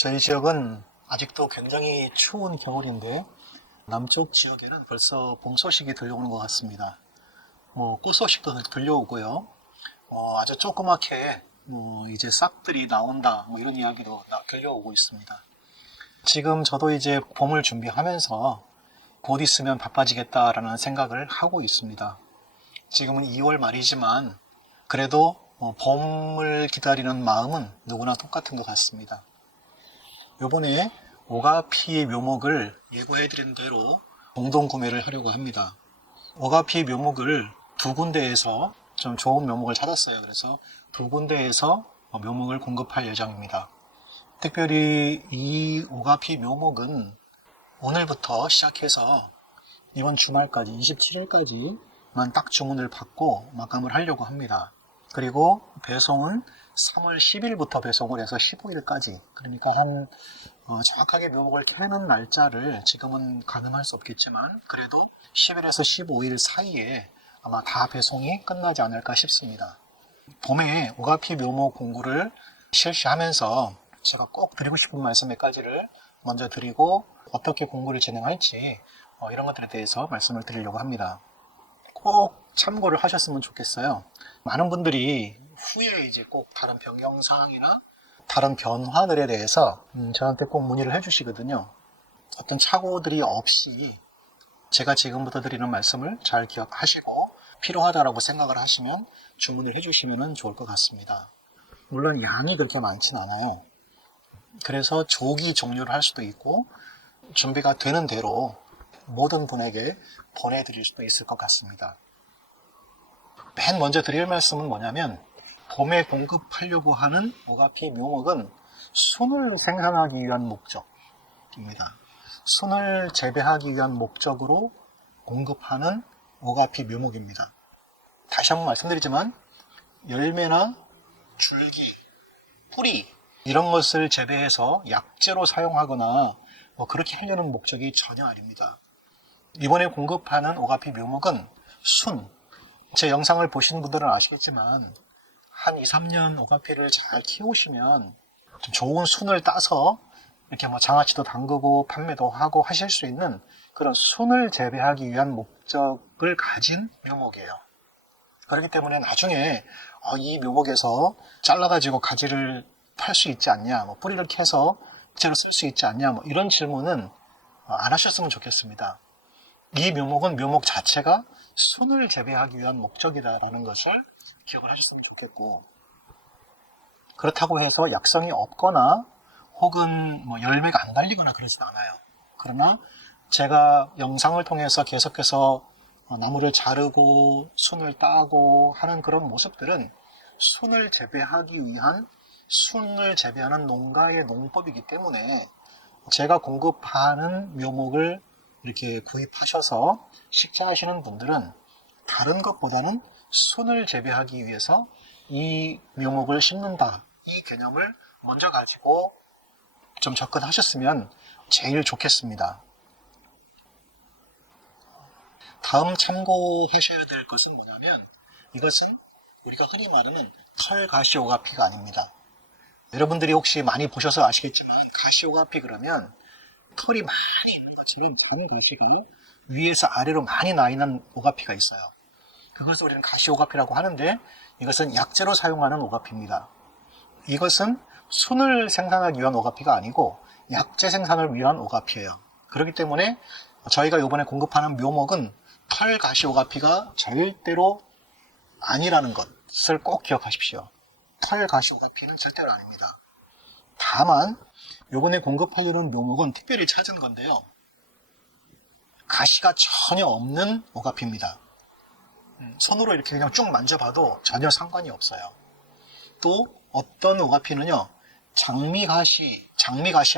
저희 지역은 아직도 굉장히 추운 겨울인데 남쪽 지역에는 벌써 봄 소식이 들려오는 것 같습니다. 꽃 소식도 들려오고요. 아주 조그맣게 이제 싹들이 나온다 이런 이야기도 들려오고 있습니다. 지금 저도 이제 봄을 준비하면서 곧 있으면 바빠지겠다라는 생각을 하고 있습니다. 지금은 2월 말이지만 그래도 봄을 기다리는 마음은 누구나 똑같은 것 같습니다. 요번에 오가피 묘목을 예고해드린 대로 공동 구매를 하려고 합니다. 오가피 묘목을 두 군데에서 좀 좋은 묘목을 찾았어요. 그래서 두 군데에서 묘목을 공급할 예정입니다. 특별히 이 오가피 묘목은 오늘부터 시작해서 이번 주말까지 27일까지만 딱 주문을 받고 마감을 하려고 합니다. 그리고 배송은 3월 10일부터 배송을 해서 15일까지, 그러니까 정확하게 묘목을 캐는 날짜를 지금은 가늠할 수 없겠지만 그래도 10일에서 15일 사이에 아마 다 배송이 끝나지 않을까 싶습니다. 봄에 오가피 묘목 공구를 실시하면서 제가 꼭 드리고 싶은 말씀 몇 가지를 먼저 드리고 어떻게 공구를 진행할지 이런 것들에 대해서 말씀을 드리려고 합니다. 꼭 참고를 하셨으면 좋겠어요. 많은 분들이 후에 이제 꼭 다른 변경 사항이나 다른 변화들에 대해서 저한테 꼭 문의를 해주시거든요. 어떤 착오들이 없이 제가 지금부터 드리는 말씀을 잘 기억하시고 필요하다라고 생각을 하시면 주문을 해주시면 좋을 것 같습니다. 물론 양이 그렇게 많진 않아요. 그래서 조기 종료를 할 수도 있고 준비가 되는 대로 모든 분에게 보내드릴 수도 있을 것 같습니다. 맨 먼저 드릴 말씀은 뭐냐면 봄에 공급하려고 하는 오가피 묘목은 순을 생산하기 위한 목적입니다. 순을 재배하기 위한 목적으로 공급하는 오가피 묘목입니다. 다시 한번 말씀드리지만 열매나 줄기, 뿌리 이런 것을 재배해서 약재로 사용하거나 그렇게 하려는 목적이 전혀 아닙니다. 이번에 공급하는 오가피 묘목은 순, 제 영상을 보신 분들은 아시겠지만 한 2, 3년 오가피를 잘 키우시면 좀 좋은 순을 따서 이렇게 장아찌도 담그고 판매도 하고 하실 수 있는 그런 순을 재배하기 위한 목적을 가진 묘목이에요. 그렇기 때문에 나중에 이 묘목에서 잘라가지고 가지를 팔 수 있지 않냐, 뿌리를 캐서 재로 쓸 수 있지 않냐, 이런 질문은 안 하셨으면 좋겠습니다. 이 묘목은 묘목 자체가 순을 재배하기 위한 목적이다라는 것을 기억을 하셨으면 좋겠고, 그렇다고 해서 약성이 없거나 혹은 열매가 안 달리거나 그러진 않아요. 그러나 제가 영상을 통해서 계속해서 나무를 자르고 순을 따고 하는 그런 모습들은 순을 재배하는 농가의 농법이기 때문에 제가 공급하는 묘목을 이렇게 구입하셔서 식재하시는 분들은 다른 것보다는 순을 재배하기 위해서 이 묘목을 심는다, 이 개념을 먼저 가지고 좀 접근하셨으면 제일 좋겠습니다. 다음 참고하셔야 될 것은 뭐냐면 이것은 우리가 흔히 말하는 털가시 오가피가 아닙니다. 여러분들이 혹시 많이 보셔서 아시겠지만 가시 오가피 그러면 털이 많이 있는 것처럼 작은 가시가 위에서 아래로 많이 나 있는 오가피가 있어요. 그것을 우리는 가시 오가피라고 하는데 이것은 약재로 사용하는 오가피입니다. 이것은 순을 생산하기 위한 오가피가 아니고 약재 생산을 위한 오가피예요. 그렇기 때문에 저희가 이번에 공급하는 묘목은 털가시 오가피가 절대로 아니라는 것을 꼭 기억하십시오. 털가시 오가피는 절대로 아닙니다. 다만 이번에 공급하려는 묘목은 특별히 찾은 건데요. 가시가 전혀 없는 오가피입니다. 손으로 이렇게 그냥 쭉 만져봐도 전혀 상관이 없어요. 또 어떤 오가피는요, 장미가시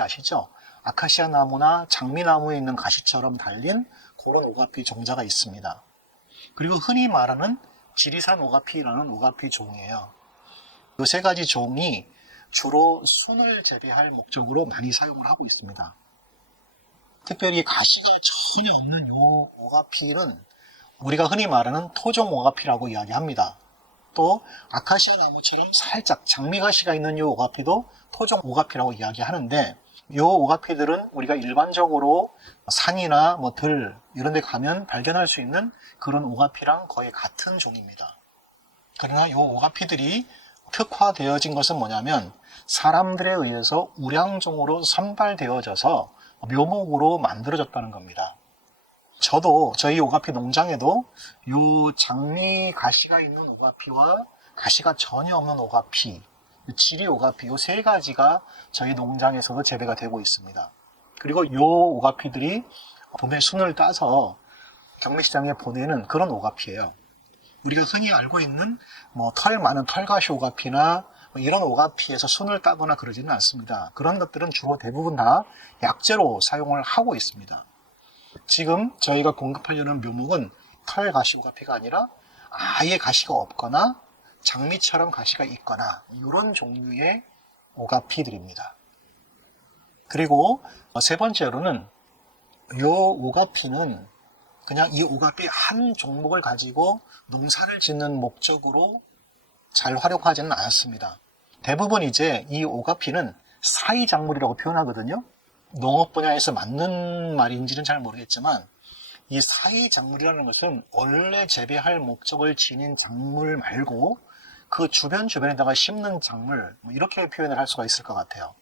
아시죠? 아카시아 나무나 장미나무에 있는 가시처럼 달린 그런 오가피 종자가 있습니다. 그리고 흔히 말하는 지리산 오가피라는 오가피 종이에요. 이 세 가지 종이 주로 순을 재배할 목적으로 많이 사용을 하고 있습니다. 특별히 가시가 전혀 없는 이 오가피는 우리가 흔히 말하는 토종 오가피라고 이야기합니다. 또 아카시아 나무처럼 살짝 장미가시가 있는 이 오가피도 토종 오가피라고 이야기하는데, 이 오가피들은 우리가 일반적으로 산이나 뭐 들 이런 데 가면 발견할 수 있는 그런 오가피랑 거의 같은 종입니다. 그러나 이 오가피들이 특화되어진 것은 뭐냐면 사람들에 의해서 우량종으로 선발되어져서 묘목으로 만들어졌다는 겁니다. 저도 저희 오가피 농장에도 이 장미 가시가 있는 오가피와 가시가 전혀 없는 오가피, 지리 오가피 이 세 가지가 저희 농장에서도 재배가 되고 있습니다. 그리고 이 오가피들이 봄에 순을 따서 경매시장에 보내는 그런 오가피예요. 우리가 흔히 알고 있는 털 많은 털가시 오가피나 이런 오가피에서 순을 따거나 그러지는 않습니다. 그런 것들은 주로 대부분 다 약재로 사용을 하고 있습니다. 지금 저희가 공급하려는 묘목은 털가시 오가피가 아니라 아예 가시가 없거나 장미처럼 가시가 있거나 이런 종류의 오가피들입니다. 그리고 세 번째로는 이 오가피는 그냥 이 오가피 한 종목을 가지고 농사를 짓는 목적으로 잘 활용하지는 않았습니다. 대부분 이제 이 오가피는 사이작물이라고 표현하거든요. 농업 분야에서 맞는 말인지는 잘 모르겠지만 이 사이작물이라는 것은 원래 재배할 목적을 지닌 작물 말고 그 주변에다가 심는 작물 이렇게 표현을 할 수가 있을 것 같아요.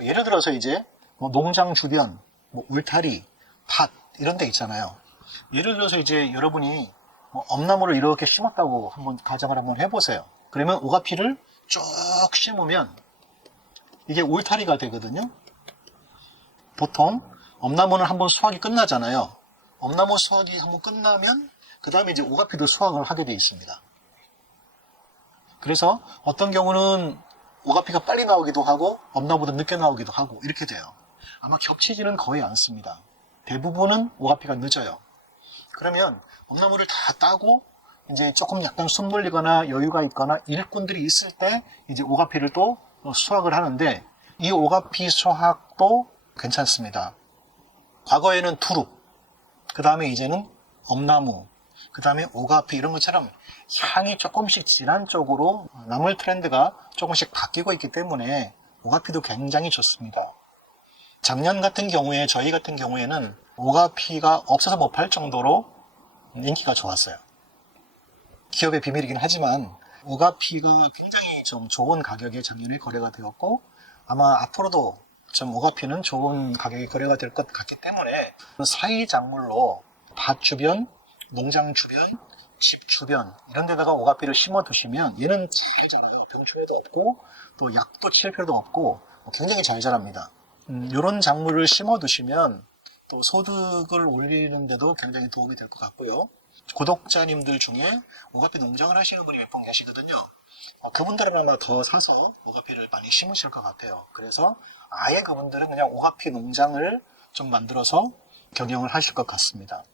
예를 들어서 이제 농장 주변, 울타리, 밭 이런 데 있잖아요. 예를 들어서 이제 여러분이 엄나무를 이렇게 심었다고 한번 가정을 한번 해보세요. 그러면 오가피를 쭉 심으면 이게 울타리가 되거든요. 보통 엄나무는 한번 수확이 끝나잖아요. 엄나무 수확이 한번 끝나면 그 다음에 이제 오가피도 수확을 하게 되어 있습니다. 그래서 어떤 경우는 오가피가 빨리 나오기도 하고 엄나무도 늦게 나오기도 하고 이렇게 돼요. 아마 겹치지는 거의 않습니다. 대부분은 오가피가 늦어요. 그러면 엄나무를 다 따고 이제 조금 약간 숨돌리거나 여유가 있거나 일꾼들이 있을 때 이제 오가피를 또 수확을 하는데 이 오가피 수확도 괜찮습니다. 과거에는 두릅, 그 다음에 이제는 엄나무, 그 다음에 오가피 이런 것처럼 향이 조금씩 진한 쪽으로 나물 트렌드가 조금씩 바뀌고 있기 때문에 오가피도 굉장히 좋습니다. 작년 같은 경우에 저희 같은 경우에는 오가피가 없어서 못 팔 정도로 인기가 좋았어요. 기업의 비밀이긴 하지만 오가피가 굉장히 좀 좋은 가격에 작년에 거래가 되었고 아마 앞으로도 좀 오가피는 좋은 가격에 거래가 될 것 같기 때문에 사이 작물로 밭 주변, 농장 주변, 집 주변 이런 데다가 오가피를 심어 두시면 얘는 잘 자라요. 병충해도 없고 또 약도 칠 필요도 없고 굉장히 잘 자랍니다. 이런 작물을 심어 두시면 또 소득을 올리는 데도 굉장히 도움이 될 것 같고요. 구독자님들 중에 오가피 농장을 하시는 분이 몇 분 계시거든요. 그분들은 아마 더 사서 오가피를 많이 심으실 것 같아요. 그래서 아예 그분들은 그냥 오가피 농장을 좀 만들어서 경영을 하실 것 같습니다.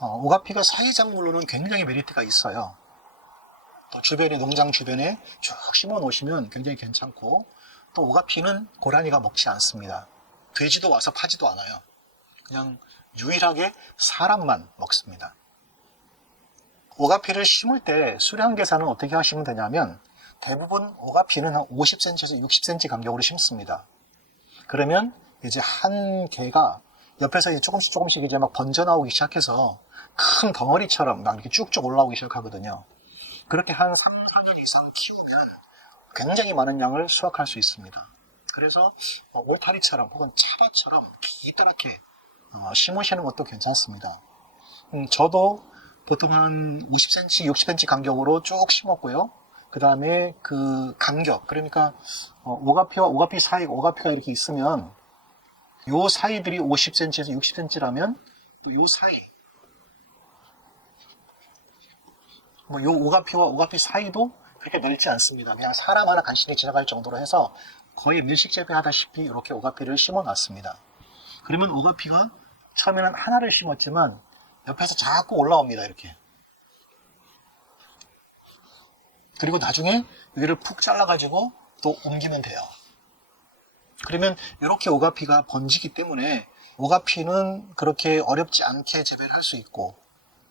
오가피가 사이작물로는 굉장히 메리트가 있어요. 또 주변에 농장 주변에 쭉 심어 놓으시면 굉장히 괜찮고 또 오가피는 고라니가 먹지 않습니다. 돼지도 와서 파지도 않아요. 그냥 유일하게 사람만 먹습니다. 오가피를 심을 때 수량 계산은 어떻게 하시면 되냐면 대부분 오가피는 한 50cm에서 60cm 간격으로 심습니다. 그러면 이제 한 개가 옆에서 이제 조금씩 이제 막 번져 나오기 시작해서 큰 덩어리처럼 막 이렇게 쭉쭉 올라오기 시작하거든요. 그렇게 한 3, 4년 이상 키우면 굉장히 많은 양을 수확할 수 있습니다. 그래서 울타리처럼 혹은 차밭처럼 기다랗게 심으시는 것도 괜찮습니다. 저도 보통 한 50cm, 60cm 간격으로 쭉 심었고요. 그 다음에 그 간격, 그러니까 오가피와 오가피 사이, 오가피가 이렇게 있으면 요 사이들이 50cm에서 60cm라면 또 요 사이, 요 오가피와 오가피 사이도 그렇게 넓지 않습니다. 그냥 사람 하나 간신히 지나갈 정도로 해서 거의 밀식 재배하다시피 이렇게 오가피를 심어 놨습니다. 그러면 오가피가 처음에는 하나를 심었지만 옆에서 자꾸 올라옵니다. 이렇게. 그리고 나중에 여기를 푹 잘라가지고 또 옮기면 돼요. 그러면 이렇게 오가피가 번지기 때문에 오가피는 그렇게 어렵지 않게 재배를 할 수 있고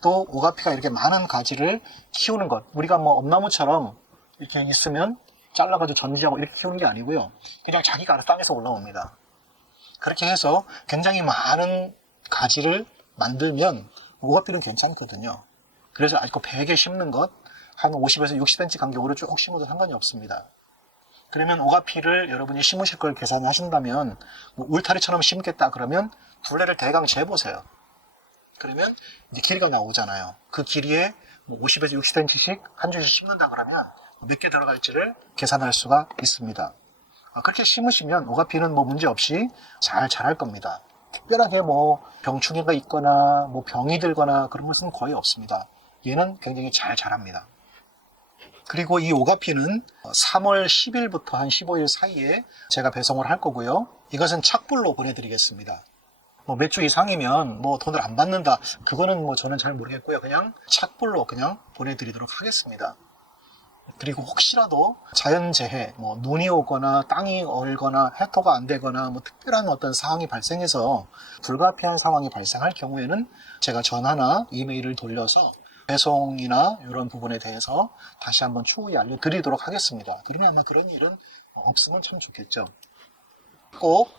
또 오가피가 이렇게 많은 가지를 키우는 것. 우리가 뭐 엄나무처럼 이렇게 있으면 잘라가지고 전지하고 이렇게 키우는 게 아니고요. 그냥 자기가 알아서 땅에서 올라옵니다. 그렇게 해서 굉장히 많은 가지를 만들면 오가피는 괜찮거든요. 그래서 아직도 100에 심는 것, 한 50에서 60cm 간격으로 쭉 심어도 상관이 없습니다. 그러면 오가피를 여러분이 심으실 걸 계산하신다면 뭐 울타리처럼 심겠다 그러면 둘레를 대강 재보세요. 그러면 이제 길이가 나오잖아요. 그 길이에 뭐 50에서 60cm씩 한 줄씩 심는다 그러면 몇 개 들어갈지를 계산할 수가 있습니다. 그렇게 심으시면 오가피는 뭐 문제 없이 잘 자랄 겁니다. 특별하게 뭐 병충해가 있거나 뭐 병이 들거나 그런 것은 거의 없습니다. 얘는 굉장히 잘 자랍니다. 그리고 이 오가피는 3월 10일부터 한 15일 사이에 제가 배송을 할 거고요. 이것은 착불로 보내드리겠습니다. 뭐 몇 주 이상이면 뭐 돈을 안 받는다. 그거는 뭐 저는 잘 모르겠고요. 그냥 착불로 그냥 보내드리도록 하겠습니다. 그리고 혹시라도 자연재해, 뭐 눈이 오거나 땅이 얼거나 해토가 안 되거나 뭐 특별한 어떤 상황이 발생해서 불가피한 상황이 발생할 경우에는 제가 전화나 이메일을 돌려서 배송이나 이런 부분에 대해서 다시 한번 추후에 알려드리도록 하겠습니다. 그러면 아마 그런 일은 없으면 참 좋겠죠. 꼭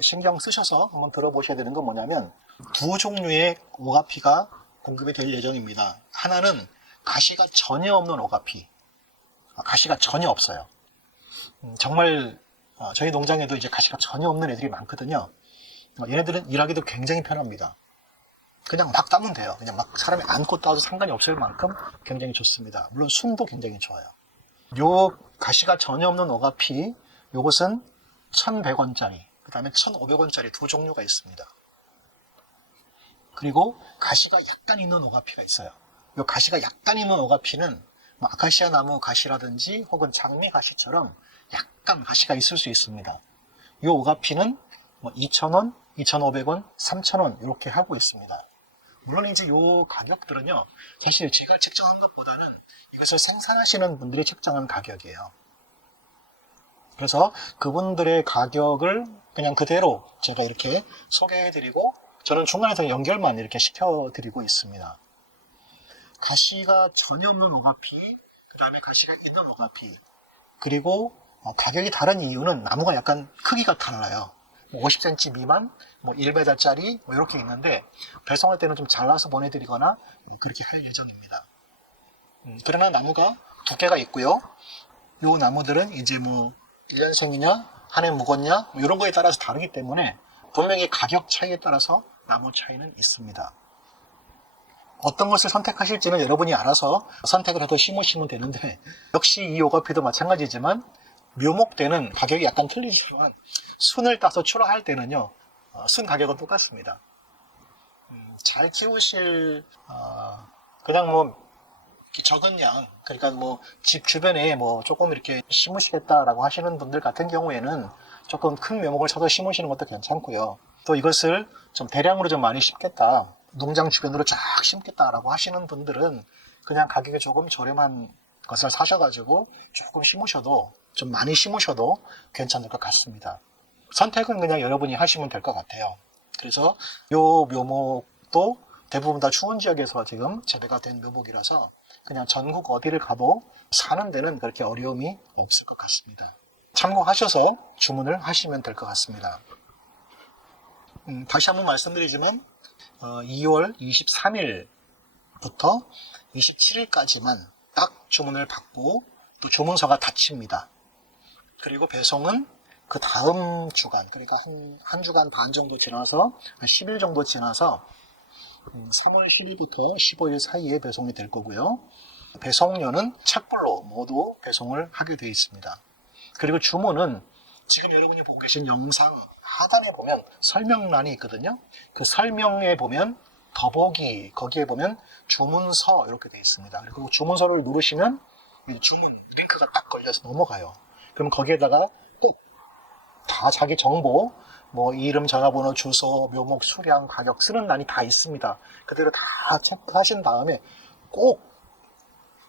신경 쓰셔서 한번 들어보셔야 되는 건 뭐냐면 두 종류의 오가피가 공급이 될 예정입니다. 하나는 가시가 전혀 없는 오가피. 가시가 전혀 없어요. 정말 저희 농장에도 이제 가시가 전혀 없는 애들이 많거든요. 얘네들은 일하기도 굉장히 편합니다. 그냥 막 따면 돼요. 그냥 막 사람이 안고 따도 상관이 없을 만큼 굉장히 좋습니다. 물론 순도 굉장히 좋아요. 요 가시가 전혀 없는 오가피, 요것은 1,100원짜리, 그 다음에 1,500원짜리 두 종류가 있습니다. 그리고 가시가 약간 있는 오가피가 있어요. 요 가시가 약간 있는 오가피는 뭐 아카시아 나무 가시라든지 혹은 장미 가시처럼 약간 가시가 있을 수 있습니다. 이 오가피는 뭐 2,000원, 2,500원, 3,000원 이렇게 하고 있습니다. 물론 이제 이 가격들은요, 사실 제가 책정한 것보다는 이것을 생산하시는 분들이 책정한 가격이에요. 그래서 그분들의 가격을 그냥 그대로 제가 이렇게 소개해드리고 저는 중간에서 연결만 이렇게 시켜드리고 있습니다. 가시가 전혀 없는 오가피, 그 다음에 가시가 있는 오가피, 그리고 가격이 다른 이유는 나무가 약간 크기가 달라요. 50cm 미만, 뭐 1m짜리 뭐 이렇게 있는데 배송할 때는 좀 잘라서 보내드리거나 그렇게 할 예정입니다. 그러나 나무가 두께가 있고요. 이 나무들은 이제 뭐 1년생이냐, 한 해 묵었냐 뭐 이런 거에 따라서 다르기 때문에 분명히 가격 차이에 따라서 나무 차이는 있습니다. 어떤 것을 선택하실지는 여러분이 알아서 선택을 해서 심으시면 되는데 역시 이 오가피도 마찬가지지만 묘목 때는 가격이 약간 틀리지만 순을 따서 출하할 때는요 순 가격은 똑같습니다. 잘 키우실 그냥 뭐 적은 양, 그러니까 뭐 집 주변에 뭐 조금 이렇게 심으시겠다라고 하시는 분들 같은 경우에는 조금 큰 묘목을 쳐서 심으시는 것도 괜찮고요. 또 이것을 좀 대량으로 좀 많이 심겠다, 농장 주변으로 쫙 심겠다라고 하시는 분들은 그냥 가격이 조금 저렴한 것을 사셔가지고 조금 심으셔도, 좀 많이 심으셔도 괜찮을 것 같습니다. 선택은 그냥 여러분이 하시면 될 것 같아요. 그래서 요 묘목도 대부분 다 추운 지역에서 지금 재배가 된 묘목이라서 그냥 전국 어디를 가도 사는 데는 그렇게 어려움이 없을 것 같습니다. 참고하셔서 주문을 하시면 될 것 같습니다. 다시 한번 말씀드리지만 2월 23일부터 27일까지만 딱 주문을 받고 또 주문서가 닫힙니다. 그리고 배송은 그 다음 주간, 그러니까 한 주간 반 정도 지나서 한 10일 정도 지나서 3월 10일부터 15일 사이에 배송이 될 거고요. 배송료는 착불로 모두 배송을 하게 되어 있습니다. 그리고 주문은 지금 여러분이 보고 계신 영상 하단에 보면 설명란이 있거든요. 그 설명에 보면 더보기, 거기에 보면 주문서 이렇게 되어 있습니다. 그리고 주문서를 누르시면 주문 링크가 딱 걸려서 넘어가요. 그럼 거기에다가 꼭 다 자기 정보, 뭐 이름, 전화번호, 주소, 묘목, 수량, 가격 쓰는 란이 다 있습니다. 그대로 다 체크하신 다음에 꼭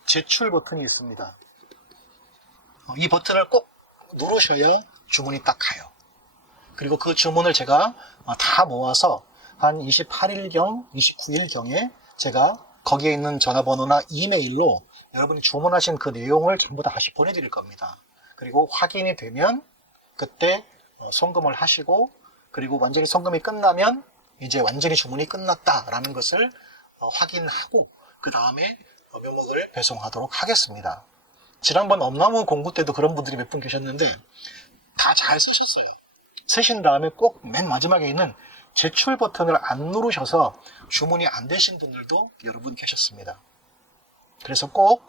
제출 버튼이 있습니다. 이 버튼을 꼭 누르셔야 주문이 딱 가요. 그리고 그 주문을 제가 다 모아서 한 28일경, 29일경에 제가 거기에 있는 전화번호나 이메일로 여러분이 주문하신 그 내용을 전부 다 다시 보내드릴 겁니다. 그리고 확인이 되면 그때 송금을 하시고, 그리고 완전히 송금이 끝나면 이제 완전히 주문이 끝났다라는 것을 확인하고 그 다음에 묘목을 배송하도록 하겠습니다. 지난번 엄나무 공구 때도 그런 분들이 몇 분 계셨는데 다 잘 쓰셨어요. 쓰신 다음에 꼭 맨 마지막에 있는 제출 버튼을 안 누르셔서 주문이 안 되신 분들도 여러분 계셨습니다. 그래서 꼭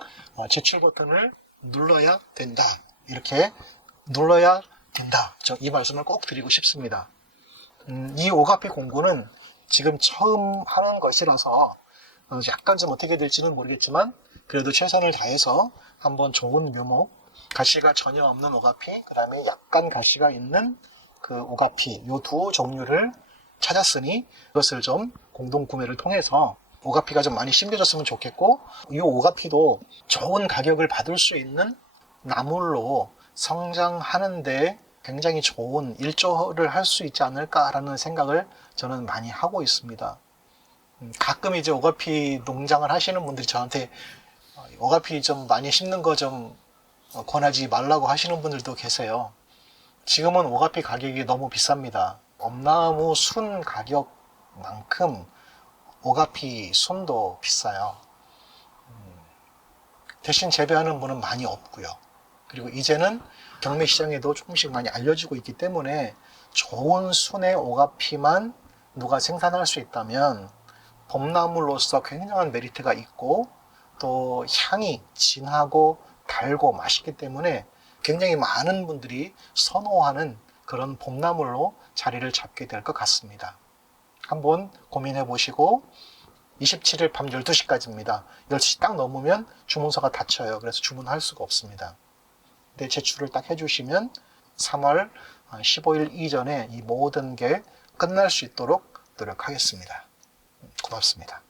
제출 버튼을 눌러야 된다. 이렇게 눌러야 된다. 이 말씀을 꼭 드리고 싶습니다. 이 오가피 공구는 지금 처음 하는 것이라서 약간 좀 어떻게 될지는 모르겠지만 그래도 최선을 다해서 한번 좋은 묘목, 가시가 전혀 없는 오가피, 그 다음에 약간 가시가 있는 그 오가피, 이 두 종류를 찾았으니 이것을 좀 공동 구매를 통해서 오가피가 좀 많이 심겨졌으면 좋겠고, 이 오가피도 좋은 가격을 받을 수 있는 나물로 성장하는데 굉장히 좋은 일조를 할 수 있지 않을까라는 생각을 저는 많이 하고 있습니다. 가끔 이제 오가피 농장을 하시는 분들이 저한테 오가피 좀 많이 심는 거 좀 권하지 말라고 하시는 분들도 계세요. 지금은 오가피 가격이 너무 비쌉니다. 엄나무 순 가격만큼 오가피 순도 비싸요. 대신 재배하는 분은 많이 없고요. 그리고 이제는 경매 시장에도 조금씩 많이 알려지고 있기 때문에 좋은 순의 오가피만 누가 생산할 수 있다면 봄나물로서 굉장한 메리트가 있고 또 향이 진하고 달고 맛있기 때문에 굉장히 많은 분들이 선호하는 그런 봄나물로 자리를 잡게 될 것 같습니다. 한번 고민해 보시고 27일 밤 12시까지입니다. 10시 딱 넘으면 주문서가 닫혀요. 그래서 주문할 수가 없습니다. 근데 제출을 딱 해주시면 3월 15일 이전에 이 모든 게 끝날 수 있도록 노력하겠습니다. 고맙습니다.